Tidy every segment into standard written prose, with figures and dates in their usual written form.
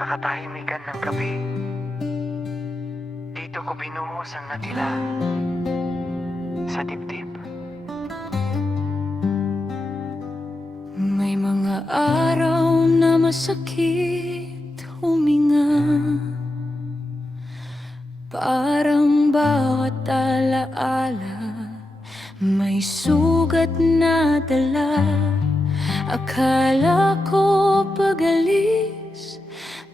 Sa katahimikan ng gabi, dito ko binuhos ang natira sa dibdib. May mga araw na masakit huminga, parang bawat alaala may sugat na dala. Akala ko pag-alis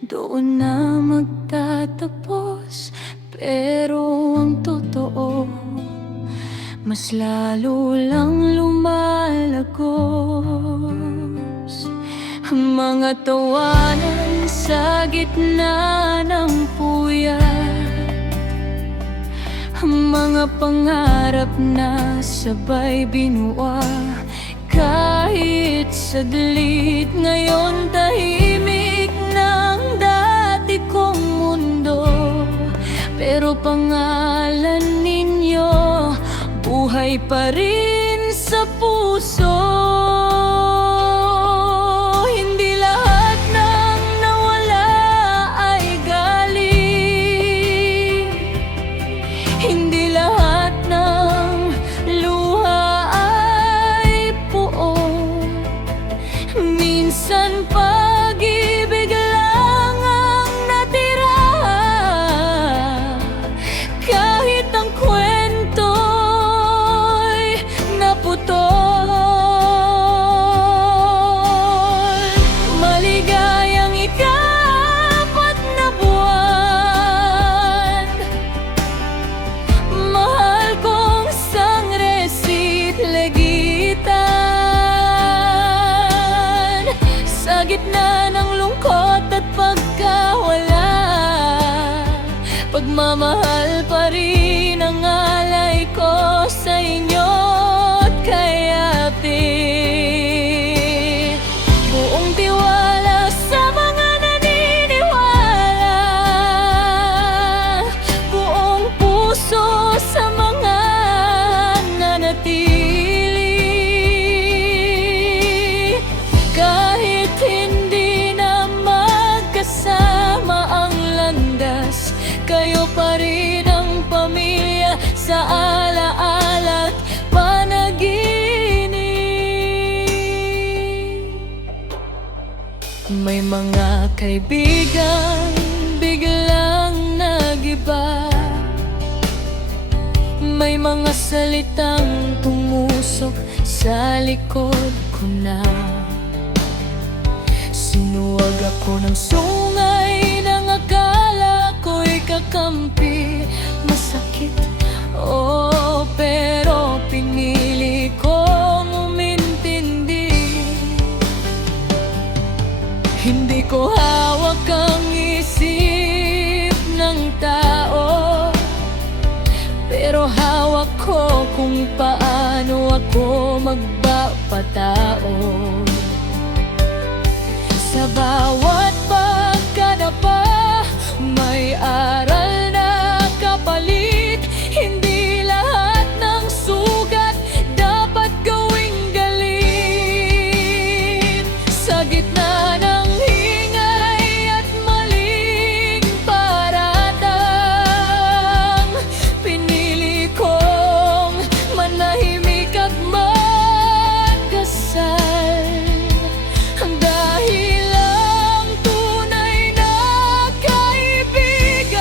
doon na magtatapos, pero ang totoo mas lalo lang lumalagos. Mga tawanan sa gitna ng puyat, mga pangarap na sabay binuwa. Kahit saglit, ngayon tahimik ng dati kong mundo, pero pangalan ninyo buhay pa rin sa puso. Hindi lahat ng nawala ay galing, hindi lahat ng luha ay puot. Minsan pag-ibig lang ang natira, kahit ang kwento'y naputol. Maligayang ika-4 na buwan, mahal kong sangresit legitan. Sa gitna ng lungkot at pagkawala, pagmamahal pa rin ang alay ko sa inyo't kay ate. Buong tiwala sa mga naniniwala, buong puso sa mga nanatili. Kahit hindi na magkasama ang landas, kayo pa rin ang pamilya sa alaala't panaginip. May mga kaibigan biglang nagiba, may mga salitang tumusok sa likod ko na. Sinuwag ako ng sungay nang akala ko'y kakampi. Masakit, oh, pero pinili kong umintindi. Hindi ko hawak ang isip ng tao, pero hawak ko kung paano ako magpapatao. Sa bawat pagkadapa may aral na kapalit. Hindi lahat ng sugat dapat gawing galit. Sa gitna ng hingay at maling paratang, pinili kong manahimik at magdasal. Dahil ang tunay na kaibigan,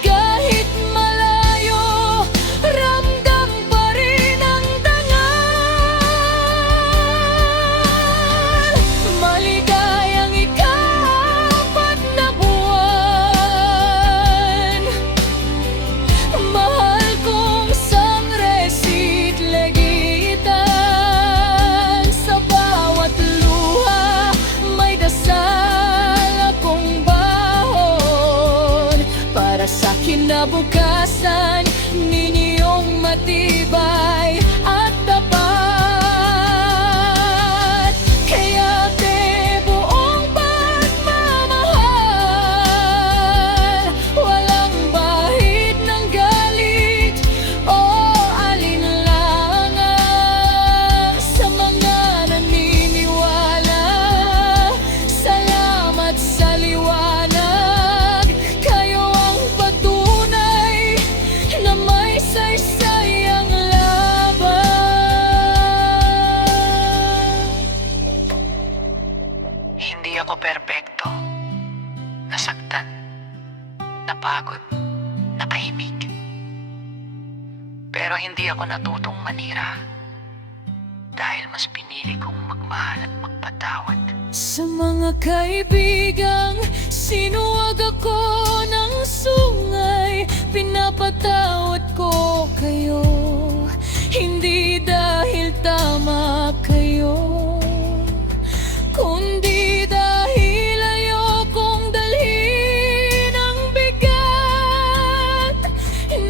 kahit malayo, ramdam pa rin ang dangal. Maligayang ika-4 na buwan, mahal kong sangresit legitan. Sa bawat luha may dasal akong bahon, para sa kinabukasan ninyong matibay at tapat. Kaya buong pagmamahal, walang bahid ng galit o alinlangan. Sa mga naniniwala, salamat ako perpekto. Nasaktan, napagod, nakahimik. Pero hindi ako natutong manira dahil mas pinili kong magmahal at magpatawad. Sa mga kaibigang sinuwag ako ng sungay, pinapatawad ko kayo, hindi dahil tama kayo, kundi dahil ayokong dalhin ang bigat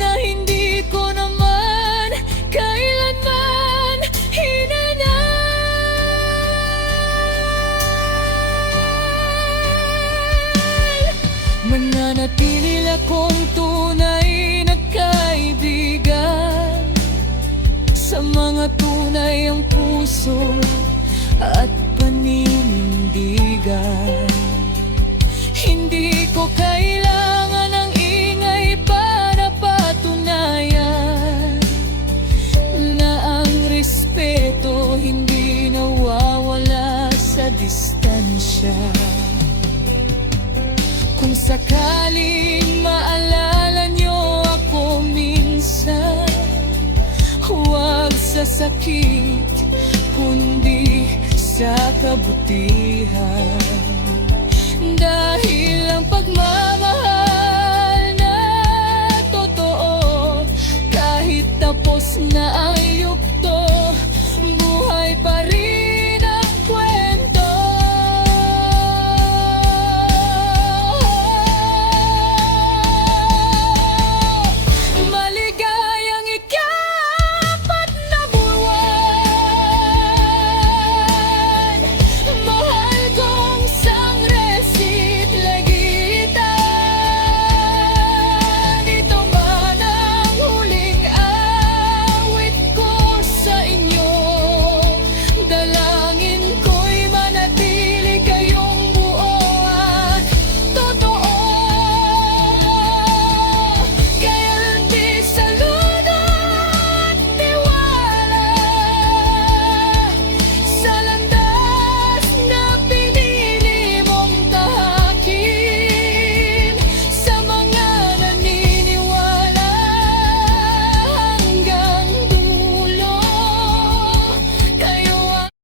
na hindi ko naman kailanman hinanap. Mananatili akong tunay na kaibigan, sa mga tunay ang puso at paninindigan. Hindi ko kailangan ng ingay para patunayan na ang respeto hindi nawawala sa distansya. Kung sakaling maalala nyo ako minsan, huwag sa sakit, kundi sa kabutihan. Dahil ang pagmamahal na totoo, kahit tapos na ang iyong